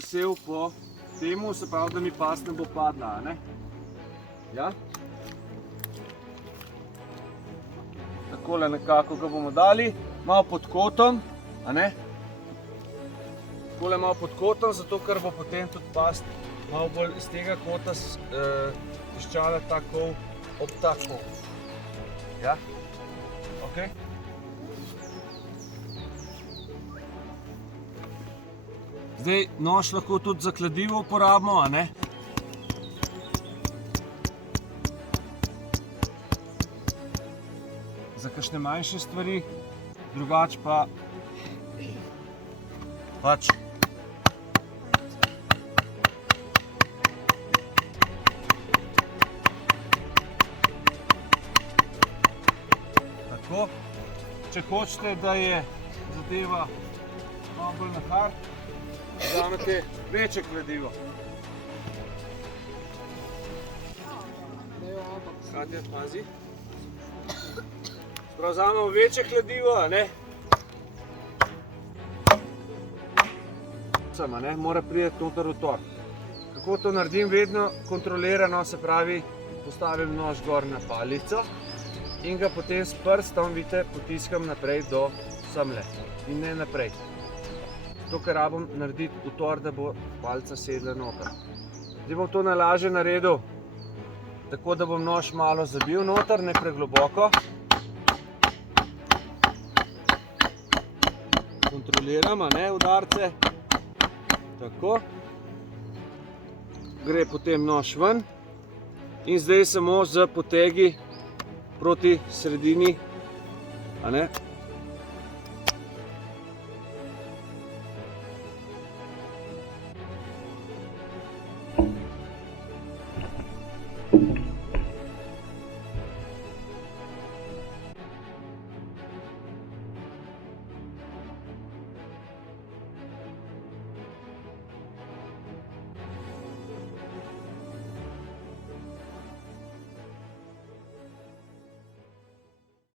Sev po temu, se pravi, da mi past ne bo padla, a ne? Ja? Takole nekako ga bomo dali, malo pod kotom, a ne? Takole malo pod kotom, zato ker bo potem tudi past malo bolj iz tega kota tiščala ta kol ob ta kol. Ja? Ok? Zdaj, nož lahko tudi za kladivo uporabimo, a ne? Za kakšne manjše stvari, drugače pa pač tako. Če hočete, da je zadeva malo bolj na hard, vzamete večje kladivo. Katja, pazi. Prav vzamemo večje kladivo, a ne? Mora priti noter v tor. Kako to naredim? Vedno kontrolirano, se pravi, postavim nož gor na palico in ga potem s prstom, vidite, potiskam naprej do semle in ne naprej. To, ker rabim narediti utor, da bo palica sedla noter. Zdaj bom to najlažje naredil, tako da bom nož malo zabil noter, ne pregloboko. Kontroliram, a ne, udarce. Tako. Gre potem nož ven in zdaj samo z potegi proti sredini, a ne.